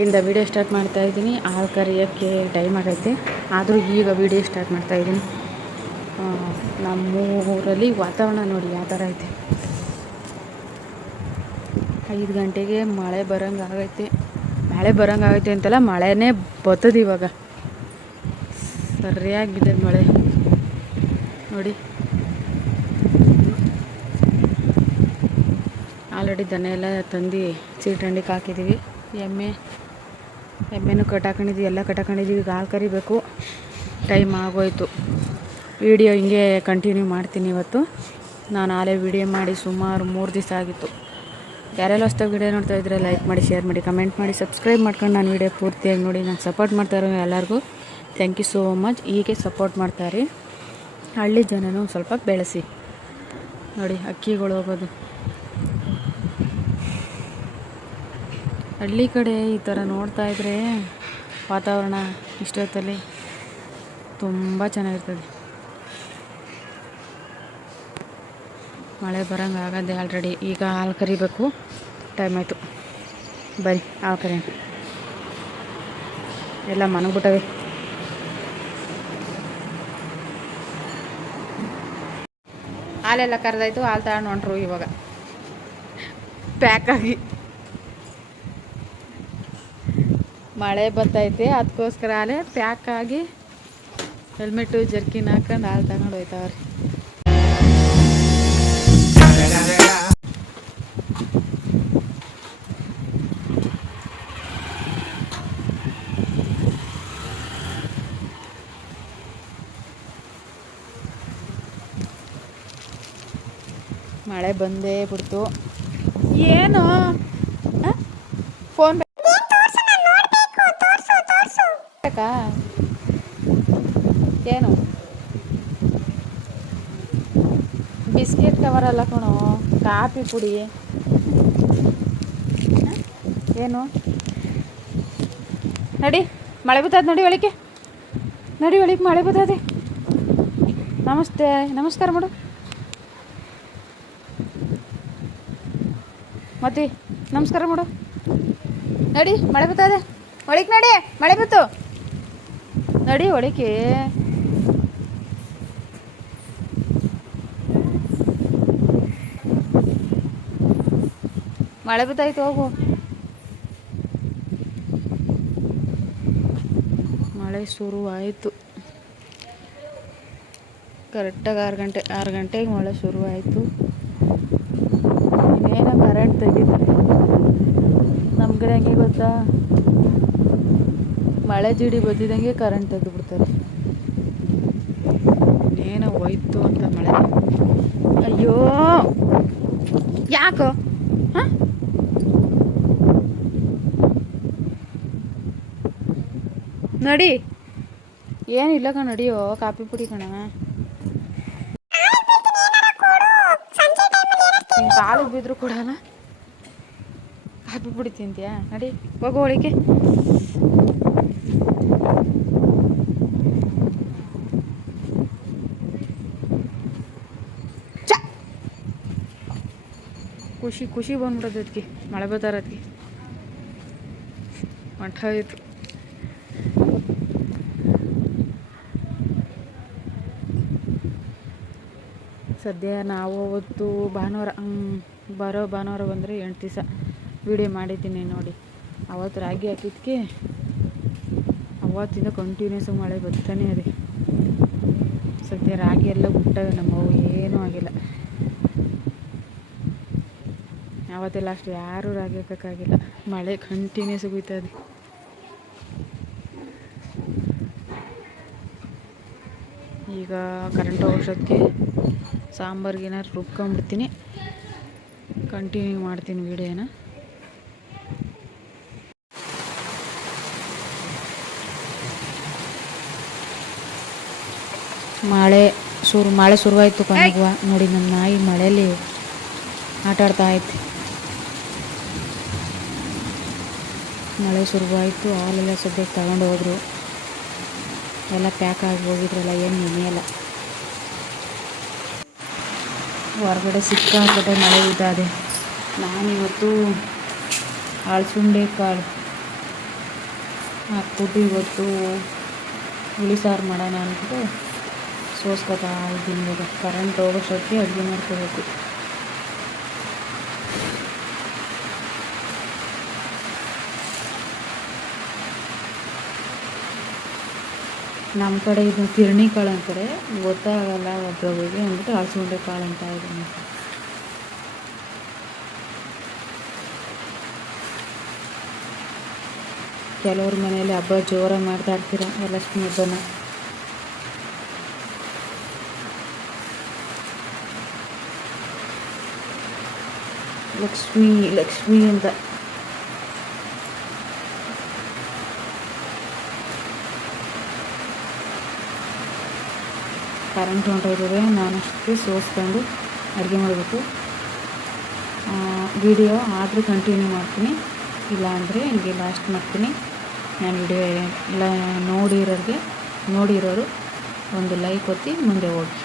ಇಂದ video start ಮಾಡ್ತಾ ಇದ್ದೀನಿ. ಹಾಲು ಕರಿಯೋಕ್ಕೆ ಟೈಮ್ ಆಗೈತೆ, ಆದರೂ ಈಗ ವಿಡಿಯೋ ಸ್ಟಾರ್ಟ್ ಮಾಡ್ತಾ ಇದ್ದೀನಿ. ನಮ್ಮೂರಲ್ಲಿ ವಾತಾವರಣ ನೋಡಿ ಯಾವ ಥರ ಐತೆ. 5 ಗಂಟೆಗೆ ಮಳೆ ಬರೋಂಗಾಗೈತೆ. ಮಳೆ ಬರೋಂಗಾಗೈತೆ ಅಂತಲ್ಲ, ಮಳೆನೇ ಬರ್ತದೆ ಇವಾಗ. ಸರಿಯಾಗಿ ಬಿದ್ದದ ಮಳೆ ನೋಡಿ. ಆಲ್ರೆಡಿ ದನ ಎಲ್ಲ ತಂದು ಸೀಟಂಡಿಗೆ ಹಾಕಿದ್ದೀವಿ. ಎಮ್ಮೆನೂ ಕಟ್ಟಾಕೊಂಡಿದ್ದೀವಿ, ಎಲ್ಲ ಕಟ್ಟಾಕೊಂಡಿದ್ದೀವಿ. ಈಗ ಹಾಲು ಕರಿಬೇಕು, ಟೈಮ್ ಆಗೋಯ್ತು. ವಿಡಿಯೋ ಹಿಂಗೆ ಕಂಟಿನ್ಯೂ ಮಾಡ್ತೀನಿ. ಇವತ್ತು ನಾನು ಹಾಲೇ ವಿಡಿಯೋ ಮಾಡಿ ಸುಮಾರು 3 ದಿವಸ ಆಗಿತ್ತು. ಯಾರೆಲ್ಲ ಹೊಸ್ದಾಗಿ ವಿಡಿಯೋ ನೋಡ್ತಾ ಇದ್ದರೆ ಲೈಕ್ ಮಾಡಿ, ಶೇರ್ ಮಾಡಿ, ಕಮೆಂಟ್ ಮಾಡಿ, ಸಬ್ಸ್ಕ್ರೈಬ್ ಮಾಡ್ಕೊಂಡು ನಾನು ವಿಡಿಯೋ ಪೂರ್ತಿಯಾಗಿ ನೋಡಿ. ನಾನು ಸಪೋರ್ಟ್ ಮಾಡ್ತಾ ಇರೋ ಎಲ್ಲರಿಗೂ ಥ್ಯಾಂಕ್ ಯು ಸೋ ಮಚ್. ಹೀಗೆ ಸಪೋರ್ಟ್ ಮಾಡ್ತಾರೆ. ಹಳ್ಳಿ ಜನನೂ ಸ್ವಲ್ಪ ಬೆಳೆಸಿ ನೋಡಿ. ಅಕ್ಕಿಗಳು ಹೋಗೋದು ಹಳ್ಳಿ ಕಡೆ ಈ ಥರ ನೋಡ್ತಾ ಇದ್ದರೆ ವಾತಾವರಣ ಇಷ್ಟೊತ್ತಲ್ಲಿ ತುಂಬ ಚೆನ್ನಾಗಿರ್ತದೆ. ಮಳೆ ಬರೋಂಗೆ ಆಗದೆ ಆಲ್ರೆಡಿ. ಈಗ ಹಾಲು ಕರಿಬೇಕು, ಟೈಮ್ ಆಯಿತು. ಬನ್ನಿ ಹಾಲು ಕರಿಯೋಣ. ಎಲ್ಲ ಮನಗ್ಬಿಟ್ಟವೆ. ಹಾಲೆಲ್ಲ ಕರೆದಾಯ್ತು. ಹಾಲು ತಗೊಂಡು ಹೊಂಟ್ರು ಇವಾಗ ಪ್ಯಾಕಾಗಿ. ಮಳೆ ಬರ್ತೈತೆ, ಅದಕ್ಕೋಸ್ಕರ ಹಾಲೆ ಪ್ಯಾಕಾಗಿ ಹೆಲ್ಮೆಟ್ಟು ಜರ್ಕಿನ್ ಹಾಕೊಂಡು ಹಾಲು ತಗೊಂಡು ಹೋಯ್ತಾವ್ರಿ. ಮಳೆ ಬಂದೇ ಬಿಡ್ತು. ಏನು ಫೋನ್ ಬೇಕಾ? ಏನು ಬಿಸ್ಕೆಟ್ ಕವರ್ ಅಲ್ಲ ಕಣೋ, ಕಾಫಿ ಪುಡಿ. ಏನು ನಡಿ, ಮಳೆ ಬರ್ತದೆ ನೋಡಿ. ಒಳಗೆ ನಡಿ, ಒಳಗೆ ಮಳೆ ಬರ್ತದೆ. ನಮಸ್ತೆ, ನಮಸ್ಕಾರ ಮಾಡು ಮತ್ತೆ. ನಮಸ್ಕಾರ ಮಾಡು. ನಡಿ, ಮಳೆ ಬರ್ತದೆ. ಒಳಗೆ ನಡಿ, ಮಳೆ ಬತ್ತು. ನಡಿ ಒಳಗೆ. ಮಳೆ ಬತ್ತಾಯ್ತು, ಹೋಗು. ಮಳೆ ಶುರು ಆಯಿತು ಕರೆಕ್ಟಾಗಿ 6 ಗಂಟೆಗೆ ಮಳೆ ಶುರು ಆಯಿತು. ಇನ್ನೇನೋ ಕರೆಂಟ್ ತೆಗಿತಾರೆ. ನಮ್ಮ ಕಡೆ ಹೆಂಗೆ ಗೊತ್ತಾ, ಮಳೆ ಜಿಡಿ ಬದ್ದಿದಂಗೆ ಕರೆಂಟ್ ತೆಗೆದುಬಿಡ್ತಾರೆ. ಇನ್ನೇನೋ ಹೋಯ್ತು ಅಂತ ಮಳೆ. ಅಯ್ಯೋ ಯಾಕೋ ಹಾಂ, ನಡಿ. ಏನಿಲ್ಲ ಕಣ, ನಡಿಯೋ. ಕಾಫಿ ಪುಡಿ ಕಣ. ನಿನ್ನ ಕಾಲಿಗೆ ಬಿದ್ದರೂ ಕೊಡೋಣ. ಕಾಫಿ ಪುಡಿ ತಿಂತೀಯಾ? ನಡಿ, ಹೋಗೋ ಒಳಗೆ. ಖುಷಿ ಬಂದ್ಬಿಡೋದು ಅದಕ್ಕೆ, ಮಳೆ ಬರ್ತಾರದಕ್ಕೆ. ಹೊಂಟೋಯ್ತು. ಸದ್ಯ ನಾವು ಅವತ್ತು ಬರೋ ಭಾನುವಾರ ಬಂದರೆ 8 ದಿವಸ ವಿಡಿಯೋ ಮಾಡಿದ್ದೀನಿ ನೋಡಿ. ಅವತ್ತು ರಾಗಿ ಹಾಕಿದ್ದಕ್ಕೆ ಅವತ್ತಿಂದ ಕಂಟಿನ್ಯೂಸ್ ಮಳೆ ಬರ್ತಾನೆ ಇದೆ. ಸದ್ಯ ರಾಗಿ ಎಲ್ಲ ಹುಟ್ಟವೆ ನಮ್ಮವು, ಏನೂ ಆಗಿಲ್ಲ. ಅವತ್ತೆಲ್ಲ ಅಷ್ಟು ಯಾರೂ ರಾಗಿ ಹಾಕೋಕ್ಕಾಗಿಲ್ಲ. ಮಳೆ ಕಂಟಿನ್ಯೂಸ್ ಹೋಗ್ತದೆ. ಈಗ ಕರೆಂಟ್ ಹೋಗೋಷ್ಟೊತ್ತಿಗೆ ಸಾಂಬಾರ್ಗೆ ಏನಾದ್ರು ರುಬ್ಕೊಂಬಿಡ್ತೀನಿ. ಕಂಟಿನ್ಯೂ ಮಾಡ್ತೀನಿ ವಿಡಿಯೋನ. ಮಳೆ ಶುರುವಾಯಿತು ಕಣಗುವ. ನೋಡಿ, ನಮ್ಮ ನಾಯಿ ಮಳೆಯಲ್ಲಿ ಆಟ ಆಡ್ತಾ ಐತೆ. ಮಳೆ ಶುರುವಾಯಿತು. ಹಾಲೆಲ್ಲ ಸದ್ಯಕ್ಕೆ ತಗೊಂಡು ಹೋದರು. ಎಲ್ಲ ಪ್ಯಾಕ್ ಆಗಿ ಹೋಗಿದ್ರಲ್ಲ, ಏನು ನೆನೆಯಲ್ಲ. ಹೊರಗಡೆ ಸಿಕ್ಕಾಪಟ್ಟೆ ಮಳೆ ಇದೆ. ನಾನಿವತ್ತು ಅಳಸುಂಡೆ ಕಾಳು ಹಾಕ್ಬಿಟ್ಟು ಇವತ್ತು ಹುಳಿ ಸಾರು ಮಾಡೋಣ ಅಂದ್ಬಿಟ್ಟು ಸೋಸ್ಕೊತಾ ಇದ್ದೀನಿ. ಇವಾಗ ಕರೆಂಟ್ ಹೋಗೋಷ್ಟೊತ್ತಿಗೆ ಅಡುಗೆ ಮಾಡ್ಕೋಬೇಕು. ನಮ್ಮ ಕಡೆ ಇದು ಕಿರ್ಣಿ ಕಾಳು ಅಂತಾರೆ, ಗೊತ್ತಾಗಲ್ಲ ಒಬ್ಬೊಬ್ಬರಿಗೆ ಅಂದ್ಬಿಟ್ಟು ಹಲಸುಂಡೆ ಕಾಳು ಅಂತ ಇದ್ದೀನಿ. ಕೆಲವ್ರ ಮನೆಯಲ್ಲಿ ಹಬ್ಬ ಜೋರಾಗಿ ಮಾಡ್ತಾ ಇರ್ತೀರ, ವರಲಕ್ಷ್ಮಿ ಹಬ್ಬನ. ಲಕ್ಷ್ಮಿ ಲಕ್ಷ್ಮಿ ಅಂತ ಕರೆಂಟ್ ಹೊಂಟೋಯ್ತದೆ. ನಾನಷ್ಟೇ ಸೋಸ್ಕೊಂಡು ಅಡುಗೆ ಮಾಡಬೇಕು. ವಿಡಿಯೋ ಆದರೆ ಕಂಟಿನ್ಯೂ ಮಾಡ್ತೀನಿ, ಇಲ್ಲ ಅಂದರೆ ಹೀಗೆ ಲಾಸ್ಟ್ ಮಾಡ್ತೀನಿ. ನಾನು ವಿಡಿಯೋ ಎಲ್ಲ ನೋಡಿರೋರು ಒಂದು ಲೈಕ್ ಒತ್ತಿ ಮುಂದೆ ಹೋಗಿ.